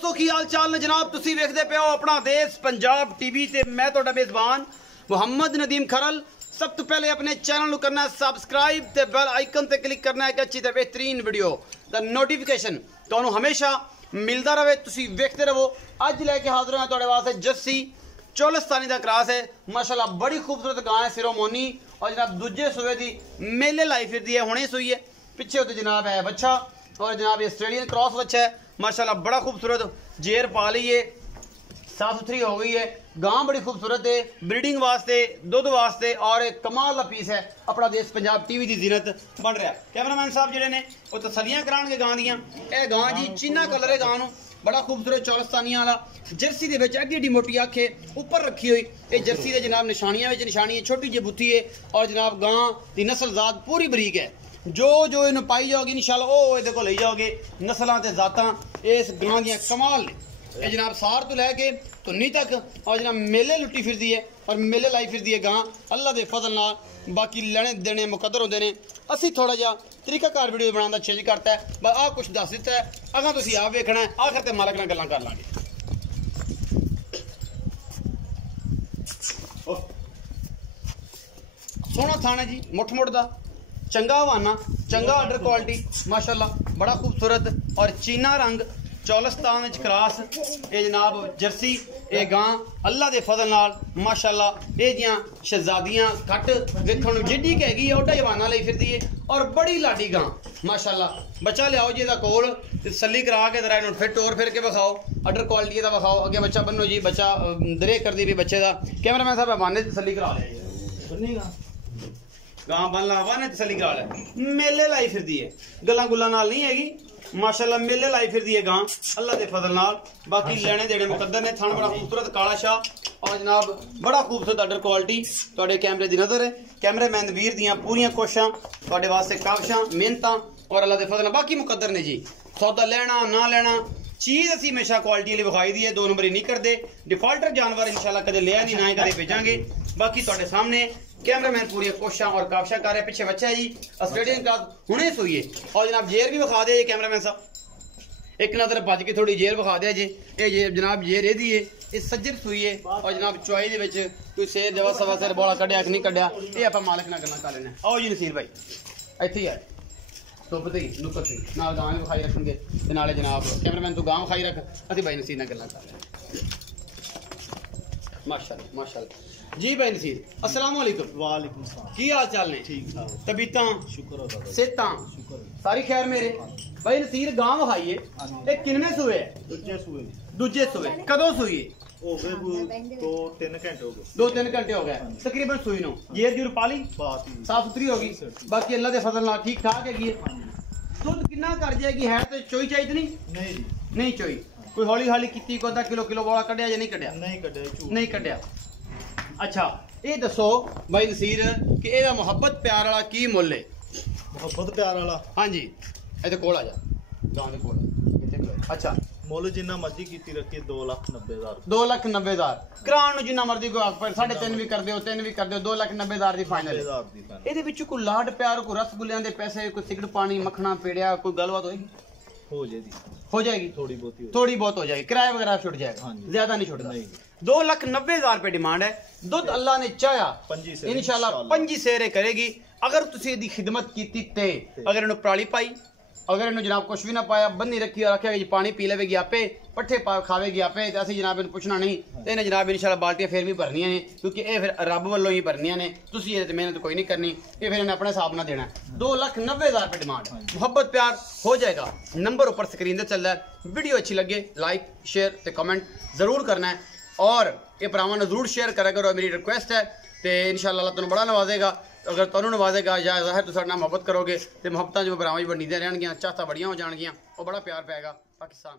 दोस्तों की हाल चाल ने जनाब तुसी वेखदे पे हो अपना देश पंजाब टीवी ते मैं तुहाडा मेजबान मुहम्मद नदीम खरल। सब तो पहले अपने चैनल करना है सब्सक्राइब ते बेल आइकन ते क्लिक करना है कि अच्छी ते बेहतरीन वीडियो दा नोटिफिकेशन तुहानू हमेशा मिलता रहे, तुसी वेखते रहो। अज लैके हाजिर हैं तुहाडे वास्ते जस्सी चोलस्तानी का क्रॉस है, माशाल्लाह बड़ी खूबसूरत गां है सिरोमोनी और जनाब दूजे सूबे की मेले लाई फिरदी है, हुणे सूई है। पिछे उत्ते जनाब है बच्चा और जनाब ऑस्ट्रेलियन क्रॉस बच्चा है, माशाल्लाह बड़ा खूबसूरत जेर पा ली है, साफ सुथरी हो गई है। गां बड़ी खूबसूरत है, ब्रीडिंग वास्ते दुध वास्ते और एक कमाल का पीस है। अपना देश पंजाब टीवी की जीनत बन रहा है। कैमरामैन साहब जिहड़े ने वो तसलियां कराणगे गां दियां। यह गां जी चीना कलर है, गां नूं बड़ा खूबसूरत चौलस्तानी वाला जर्सी दे विच एडी एडी मोटी अख है ऊपर रखी हुई। ये जर्सी दे जनाब निशानियां विच निशानी है, छोटी जी बुत्थी है और जनाब गां दी नस्ल जात पूरी बरीक है। जो इन्हें पाई जाओगी इंशाल्लाह ओ इहदे कोल लई जाओगे। नस्लां ते जातां इस गां दियां कमाल ने। ये जनाब सार तो लैके धुन्नी तक और जनाब मेले लुट्टी फिरदी है और मेले लाई फिरदी है गां अल्लाह दे फजल नाल। बाकी लेने देने मुकद्दर होंदे ने। असी थोड़ा जा तरीकाकार वीडियो बनाने का चेंज करता है, बस आ कुछ दस दिता है, अगर तुसीं आप वेखना है आखिर ते मालक नाल गल्लां कर लांगे। सोहना थाना जी मुठ मुठ दा चंगा हवाना, चंगा आर्डर क्वालिटी माशाल्लाह बड़ा खूबसूरत और चीना रंग चौलस्तान क्रॉस। ये जनाब जर्सी ये गां अल्लाह दे फजल नाल माशाल्लाह ये जियां शहजादियां कट वेखण नूं जिड्डी क हैगी ओडा जवाना लई फिरदी है और बड़ी लाडी गां माशाल्लाह। बच्चा लियाओ जी कोल तसल्ली करा के जरा इन्हूं फिट और फिर के विखाओ, आर्डर क्वालिटी दा विखाओ। अगे बच्चा बनो जी, बच्चा दरेक करदी भी बच्चे दा। कैमरामैन साहब हवाने तसल्ली करा ले गां बन ला, हवाने तसल्ली करा ले। मेले लाई फिरदी है, गल्लां गुल्लां नाल नहीं हैगी माशाल्लाह। मेले लाई फिरदी है गां अल्लाह दे फजल नाल। बाकी लेने देने मुकद्दर ने। थान बड़ा खूबसूरत काला शाह और जनाब बड़ा खूबसूरत आर्डर क्वालिटी तुहाडे कैमरे दी नजर है। कैमरामैन वीर दियां पूरियां कोशिशां तुहाडे वास्ते काविशां मेहनतां और अल्लाह दे फजल नाल बाकी मुकद्दर ने जी। सौदा लेना ना लेना चीज़ असी हमेशा क्वालिटी वाली विखाई दी है, दो नंबरी नहीं करते। डिफॉल्टर जानवर इंशाल्लाह कदे लिया नहीं, ना ही कदे भेजांगे। बाकी तुहाडे सामने कैमरामैन पूरी कोशिशां और काविशां कर रहे। पिछे बच्चा है जी ऑस्ट्रेलियन का हुणे सूई है और जनाब जेर भी विखा दे कैमरामैन साहब। एक नजर भज के थोड़ी जेर विखा दे जी। ये जनाब जेर एदी है, ये सज्जर सूई है और जनाब चुआई दे विच कोई सेर जवा सवा सेर बोला कढ़िया कि नहीं कढ़िया ये आपां मालिक नाल गल्लां कर लेना। आओ जी नसीर भाई इत्थे ही है धुप ते नुक्कर से नाल गां विखाई रखणगे ते नाले जनाब कैमरामैन तू गां विखाई रख, असीं भाई नसीर नाल गल्लां कर लेना। माशाल्लाह माशाल्लाह जी भाई नसीर अस्सलाम वालेकुम। वालेकुम सलाम। की हाल चाल ने? ठीक ठाक तबीयतां शुक्र अदा सेहतां शुक्र सारी खैर मेरे। भाई नसीर गां विखाई है, ये किन्ने सूए है? दूजे सूए दूजे सूए कदों सूई है? हो गए 2-3 घंटे हो गए। 2-3 घंटे हो गए तकरीबन सूई नो। जेर जूर पाली बात ही साफ सुथरी होगी, बाकी अल्लाह दे फजल नाल ठीक ठाक हैगी। दुध कितना कर जाएगी? है तो चोई चाहिए नहीं? नहीं नहीं चोई। कोई हौली हौली की को आधा किलो किलो वाला कढ़िया या नहीं कढ़िया? नहीं कढ़िया नहीं कढ़िया। अच्छा ये दसो भाई नसीर कि एदा मुहब्बत प्यार वाला की मुल है? मोहब्बत प्यार वाला हाँ जी इधर कोल आ जा गांव दे कोल। अच्छा मुल जिन्ना मर्जी कीती रखी 2,90,000 2,90,000 कराण नूं जिन्ना मर्जी कोई पर 3.5 भी कर दिओ 3 भी कर दिओ 2,90,000 दी फाइनल। ਇਹਦੇ ਵਿੱਚ ਕੋਈ ਲਾਡ ਪਿਆਰ ਕੋਈ रसगुल्लियां ਦੇ पैसे कोई सिगड़ पानी मखना पेड़िया कोई गलबात होएगी? हो जाएगी थोड़ी बहुत हो जाएगी। किराया वगैरह छुट जाएगा, ज्यादा नहीं छुटता। 2,90,000 रुपए डिमांड है। दुध अल्लाह ने चाहा इंशाल्लाह 5 सेरे करेगी अगर तुसी दी खिदमत कीती ते। अगर इन्हों पराली पाई, अगर इन्हों जनाब कुछ भी ना पाया, बन्नी रखी और रखा पानी पी लेगी आपे, पट्ठे खावेगी आपे, तो असं जनाब इन्हें पुछना नहीं। तो इन्हें जनाब इंशाल्लाह बाल्टियां फिर भी भरनिया ने क्योंकि ये फिर रब वालों ही भरनिया ने, तुसी ये मेहनत कोई नहीं करनी। ये फिर इन्हें अपने हिसाब ना देना। 2,90,000 रुपए डिमांड। मोहब्बत प्यार हो जाएगा। नंबर ऊपर स्क्रीन पर चल रहा है। वीडियो अच्छी लगे लाइक शेयर तो कमेंट जरूर करना है और ये भरावां ने जरूर शेयर करा करो, मेरी रिक्वेस्ट है। तो इंशाल्लाह अल्लाह तुहानूं बड़ा नवाजेगा। अगर तुहानूं नवाजेगा या ज़ाहिर तुहाडे नाल मुहब्बत करोगे तो मुहब्बतां जो भरावां च वंडीदियां रहणगीਆਂ, चाहता बड़ियां हो जाणगीਆਂ और बड़ा प्यार पैगा। पाकिस्तान।